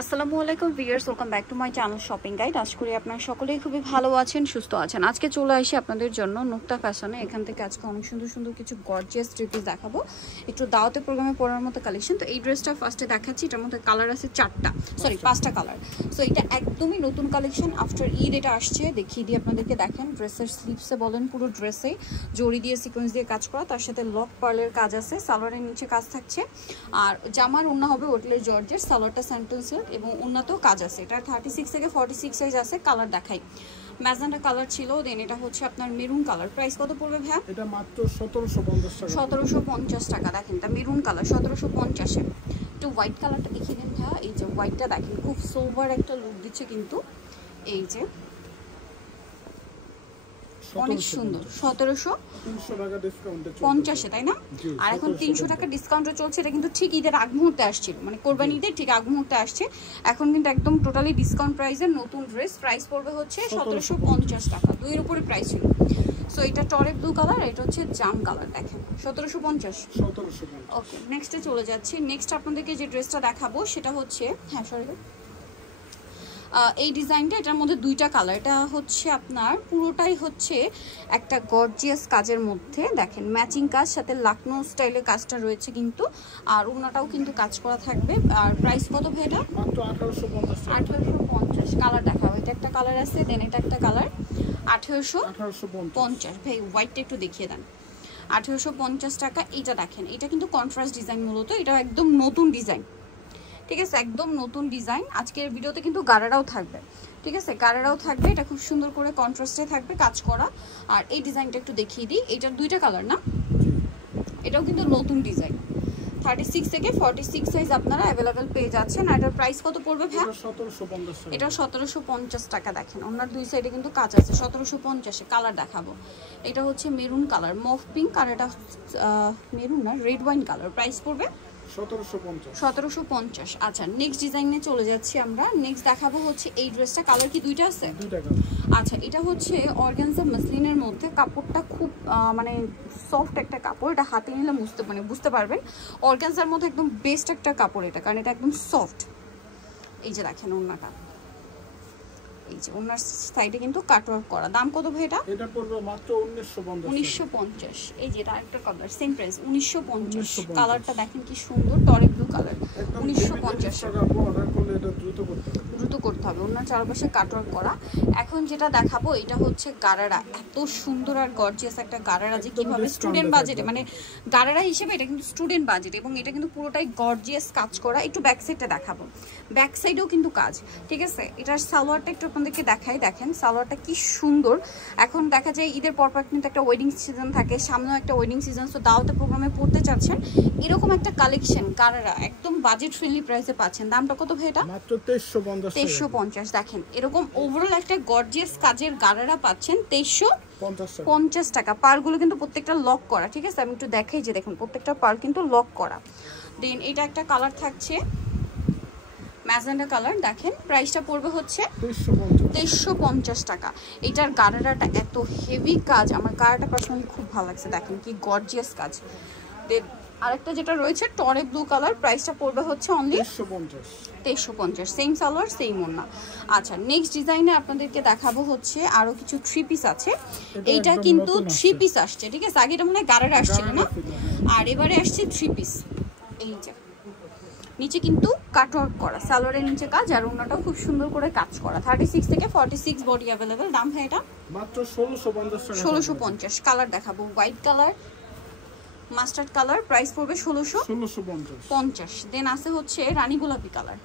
আসসালামু আলাইকুম viewers, welcome back to my channel shopping guide. আশা করি আপনারা সকলেই খুবই ভালো আছেন, সুস্থ আছেন। আজকে চলে আসি আপনাদের জন্য নুক্তা ফ্যাশনে। এখান থেকে আজকে অনেক সুন্দর সুন্দর কিছু গর্জিয়াস থ্রি পিস দেখাবো, একটু দাওয়াতে প্রোগ্রামে পরার মতো কালেকশন। তো এই ড্রেসটা ফার্স্টে দেখাচ্ছি, এটার মধ্যে কালার আছে পাঁচটা কালার। সো এটা একদমই নতুন কালেকশন, আফটার ঈদ এটা আসছে। দেখিয়ে দিই আপনাদেরকে, দেখেন ড্রেসের স্লিভসে বলেন পুরো ড্রেসে জড়ি দিয়ে সিকোয়েন্স দিয়ে কাজ করা, তার সাথে লক পার্লের কাজ আছে, সালোয়ারের নিচে কাজ থাকছে। আর জামার ওড়না হবে ওটলে জর্জের, সালোয়ারটা স্যান্টেন্সের এবং ওড়নাতেও কাজ আছে। এটা 36 থেকে 46 সাইজ আছে। কালার দেখাই, ম্যাজেন্টা কালার ছিল, দেন এটা হচ্ছে আপনার মেরুন কালার। প্রাইস কত পড়বে ভাইয়া? এটা মাত্র 1750 টাকা। 1750 টাকা। দেখেন এটা মেরুন কালার 1750 এ। একটু হোয়াইট কালারটা দেখিয়ে দেন ভাইয়া। এই যে হোয়াইটটা দেখেন, খুব সোবার একটা লুক দিচ্ছে কিন্তু। এই যে অনেক সুন্দর, 1750 তাই না? আর এখন 300 টাকা ডিসকাউন্টে চলছে। এটা কিন্তু ঠিক ঈদের আগ মুহূর্তে আসছিল, মানে কোরবানি ঈদের ঠিক আগ মুহূর্তে আসছে। এখন কিন্তু একদম টোটালি ডিসকাউন্ট প্রাইসের নতুন ড্রেস। প্রাইস পড়বে হচ্ছে 1750 টাকা, দুইয়ের উপরে প্রাইস ছিল। সো এটা টরে ব্লু কালার, এটা হচ্ছে জাম কালার। দেখেন 1750। ওকে, নেক্সটে চলে যাচ্ছি। নেক্সট আপনাদেরকে যে ড্রেসটা দেখাবো সেটা হচ্ছে, এই ডিজাইনটা, এটার মধ্যে দুইটা কালার। এটা হচ্ছে আপনার পুরোটাই হচ্ছে একটা গর্জিয়াস কাজের মধ্যে, দেখেন ম্যাচিং কাজ, সাথে লাকনো স্টাইলের কাজটা রয়েছে কিন্তু। আর ওনাটাও কিন্তু কাজ করা থাকবে। আর প্রাইস কত ভাই? এটা মাত্র 1850। কালার দেখাবো, এটা একটা কালার আছে, দেন এটা একটা কালার। 1850 ভাই। হোয়াইটটা একটু দেখিয়ে দেন। 1850 টাকা। এইটা দেখেন, এটা কিন্তু কন্ট্রাস্ট ডিজাইন মূলত, এটা একদম নতুন ডিজাইন, ঠিক আছে? একদম নতুন ডিজাইন। আজকের ভিডিওতে কিন্তু গারারাও থাকবে, ঠিক আছে? গারারাও থাকবে, এটা খুব সুন্দর করে কন্ট্রাস্টে থাকবে কাজ করা। আর এই ডিজাইনটা একটু দেখিয়ে দিই, এটার দুইটা কালার না, এটাও কিন্তু নতুন ডিজাইন। 36 থেকে 46 সাইজ আপনারা অ্যাভেলেবেল পেয়ে যাচ্ছেন। আর এটার প্রাইস কত পড়বে ভাই? এটা 1750 টাকা। দেখেন ওনার দুই সাইডে কিন্তু কাজ আছে। 1750 এ। কালার দেখাবো, এটা হচ্ছে মেরুন কালার, মফ পিঙ্ক, আর এটা মেরুন না, রেড ওয়াইন কালার। প্রাইস পড়বে 1750। আচ্ছা, নেক্সট ডিজাইনে চলে যাচ্ছি আমরা। নেক্সট দেখাবো হচ্ছে এই ড্রেসটা। কালার কি দুইটা আছে? আচ্ছা, এটা হচ্ছে অর্গানজা মাসলিনের মধ্যে, কাপড়টা খুব মানে সফট একটা কাপড়। এটা হাতে নিলে বুঝতে পারবেন অর্গানজার মধ্যে একদম বেস্ট একটা কাপড় এটা, কারণ এটা একদম সফট। এই যে দেখেন ওড়নাটা, এই যে ওনার সাইডে কিন্তু কাটওয়ার্ক করা। দাম কত ভাই এটা? এটা পড়বে মাত্র 1950। এই যে এটা আরেকটা কালার, সেম প্রাইস 1950। কালারটা দেখেন কি সুন্দর, টরে ব্লু কালার। 1950 টাকা। অর্ডার করলে এটা দ্রুত করতে হবে। ওনার চারপাশে কাটওয়ার্ক করা। এখন যেটা দেখাবো এটা হচ্ছে গারারা। এত সুন্দর আর গর্জিয়াস একটা গারারা, যে কিভাবে স্টুডেন্ট বাজেটে, মানে গারারা হিসেবে এটা কিন্তু স্টুডেন্ট বাজেট, এবং এটা কিন্তু পুরোটাই গর্জিয়াস কাজ করা। একটু ব্যাক সাইডটা দেখাবো, ব্যাক সাইডেও কিন্তু কাজ, ঠিক আছে? এটার সালোয়ারটা একটু আপনাদেরকে দেখাই, দেখেন সালোয়ারটা কি সুন্দর। এখন দেখা যায় ঈদের পরপর কিন্তু একটা ওয়েডিং সিজন থাকে, সামনেও একটা ওয়েডিং সিজন। তো দাওয়াতে প্রোগ্রামে পড়তে চাচ্ছেন, এরকম একটা কালেকশন গারারা একদম বাজেট ফ্রেন্ডলি প্রাইসে পাচ্ছেন। দামটা কত ভাই এটা? মাত্র 2350। দেখেন এরকম ওভারঅল একটা গর্জিয়াস কাজের গারারা পাচ্ছেন 2350 টাকা। পারগুলো কিন্তু প্রত্যেকটা লক করা, ঠিক আছে? আমি একটু দেখাই, যে দেখুন প্রত্যেকটা পার কিন্তু লক করা। দেন এটা একটা কালার থাকছে ম্যাজেন্টা কালার। দেখেন প্রাইসটা পড়বে হচ্ছে 2350 টাকা। এটার গারারাটা এত হেভি কাজ, আমার গারাটা পার্সোনালি খুব ভালো লাগছে। দেখেন কি গর্জিয়াস কাজ। দেন আরেকটা যেটা রয়েছে টরে ব্লু কালার, প্রাইসটা পড়বে হচ্ছে অনলি 2350। সেম সালোয়ার সেম ওড়না। আচ্ছা, নেক্সট ডিজাইনে আপনাদেরকে দেখাবো হচ্ছে আরো কিছু থ্রি পিস আছে। এইটা কিন্তু থ্রি পিস আসছে, ঠিক আছে? আগে এটা মনে হয় গারারা আসছিল না, আর এবারে আসছে থ্রি পিস। এই যে নিচে কিন্তু কাটওয়ার্ক করা, সালোয়ারের নিচে কাজ, আর ওড়নাটাও খুব সুন্দর করে কাজ করা। 36 থেকে 46 বডি অ্যাভেলেবেল। দাম হয় এটা মাত্র 1650। কালার দেখাবো, white colour, mustard colour. Price পড়বে 1650। দেন আছে হচ্ছে রানী গোলাপি কালার,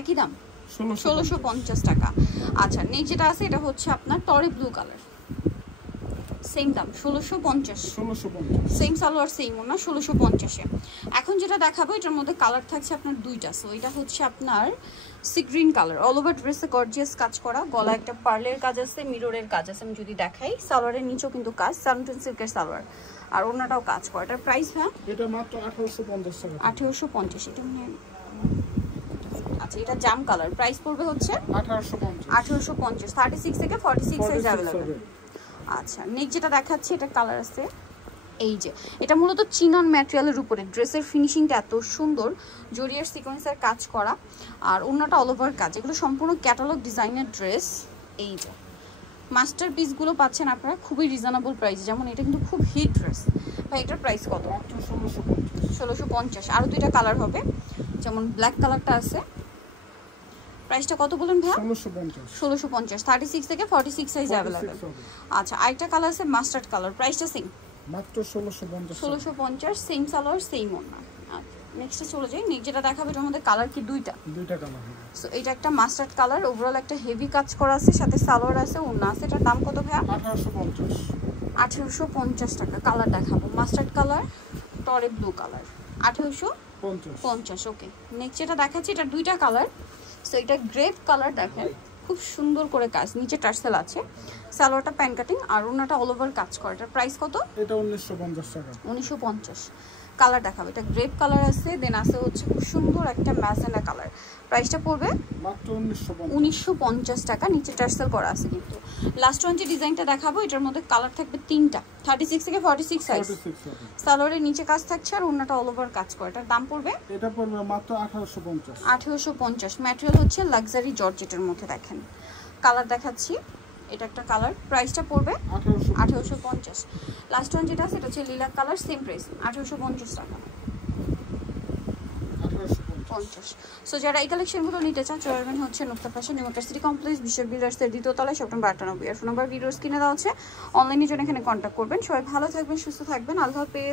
একই দাম 1650 টাকা। আচ্ছা, নেক্সট যেটা আছে এটা হচ্ছে আপনার টরে ব্লু কালার, সেম দাম 1650। সেম সালোয়ার সেম ওনা, 1650-এ। এখন যেটা দেখাবো এটার মধ্যে কালার থাকছে আপনার দুইটা। সো এটা হচ্ছে আপনার sea green colour, all over ড্রেসে গর্জিয়াস কাজ করা, গলা একটা পার্লের কাজ আছে, মিররের কাজ আছে। আমি যদি দেখাই, সালোয়ারের নিচেও কিন্তু কাজ, সামটন সিল্কের সালোয়ার, আর ওনাটাও কাজ করা। এটার প্রাইস ভাই? এটা মাত্র 1850 টাকা। 1850। এটা মানে আচ্ছা, এটা জাম কালার। প্রাইস পড়বে হচ্ছে 1850। 36 থেকে 46 সাইজ अवेलेबल। আচ্ছা, নেক্সট যেটা দেখাচ্ছি এটা কালার আছে এই যে এটা মূলত চিনন ম্যাটেরিয়ালের উপরে, ড্রেসের ফিনিশিংটা এত সুন্দর, জরিয়ার সিকোয়েন্সের কাজ করা, আর অন্যটা অল ওভার কাজ। এগুলো সম্পূর্ণ ক্যাটালগ ডিজাইনের ড্রেস। এই যে মাস্টার পিসগুলো পাচ্ছেন আপনারা খুবই রিজনেবল প্রাইসে, যেমন এটা কিন্তু খুব হিট ড্রেস। ভাই এটার প্রাইস কত? 1650। আরও দুইটা কালার হবে, যেমন ব্ল্যাক কালারটা আছে। প্রাইসটা কত বলেন ভাইয়া? 1650। 36 থেকে 46 সাইজ অ্যাভেলেবেল। আচ্ছা আরেকটা কালার আছে মাস্টার্ড কালার, প্রাইসটা সেম মাত্র 1650, সেম সালোয়ার সেম ওড়না। আচ্ছা নেক্সটে চলে যাই। নেক্সট যেটা দেখাবে এটার মধ্যে কালার কি দুইটা কালার হবে। সো এটা একটা মাস্টার্ড কালার, ওভারঅল একটা হেভি কাজ করা আছে, সাথে সালোয়ার আছে, ওড়না আছে। এটার দাম কত ভাইয়া? 1850 টাকা। কালার দেখাবো মাস্টার্ড কালার, টরে ব্লু কালার, 1850। ওকে নেক্সট যেটা দেখাচ্ছি এটা দুইটা কালার। সো এটা গ্রেপ কালার, দেখেন খুব সুন্দর করে কাজ, নিচে টার্সেল আছে, সালোয়ারটা প্যান কাটিং, আর ওড়নাটা অল ওভার কাজ করে। এটার প্রাইস কত? এটা 1950 টাকা। 1950। কালার দেখাবে, এটা গ্রেপ কালার আছে, দেন আছে হচ্ছে খুব সুন্দর একটা ম্যাজেন্ডা কালার। প্রাইসটা পড়বে মাত্র 1950 টাকা, নিচে টার্সেল করা আছে কিন্তু। লাস্ট ওয়ান যে ডিজাইনটা দেখাবো এটার মধ্যে কালার থাকবে তিনটা, 36 থেকে 46 সাইজ। সালোয়ারের নিচে কাজ থাকছে আর ওড়নাটা অল ওভার কাজ করে। এটার দাম পড়বে? এটা পড়বে মাত্র 1850। 1850। ম্যাটেরিয়াল হচ্ছে লাক্সারি জর্জেটের মধ্যে। দেখেন কালার দেখাচ্ছি, এটা একটা কালার, প্রাইসটা পড়বে 1850। লাস্ট ওয়ান যেটা আছে এটা হচ্ছে লিলাক কালার, সেম প্রাইস 1850 টাকা। 50। সো যারা এই কালেকশনগুলো নিতে চান চলে আসবেন হচ্ছে Nukta fashion, new market city complex, বিশ্ব বিল্ডার্সের দ্বিতীয় তলায়, শপ নম্বর 98। আর ফোন নাম্বার ভিডিওস কিনে দেওয়া হচ্ছে, অনলাইনের জন্য এখানে কন্ট্যাক্ট করবেন। সবাই ভালো থাকবেন, সুস্থ থাকবেন, আল্লাহ হাফেজ।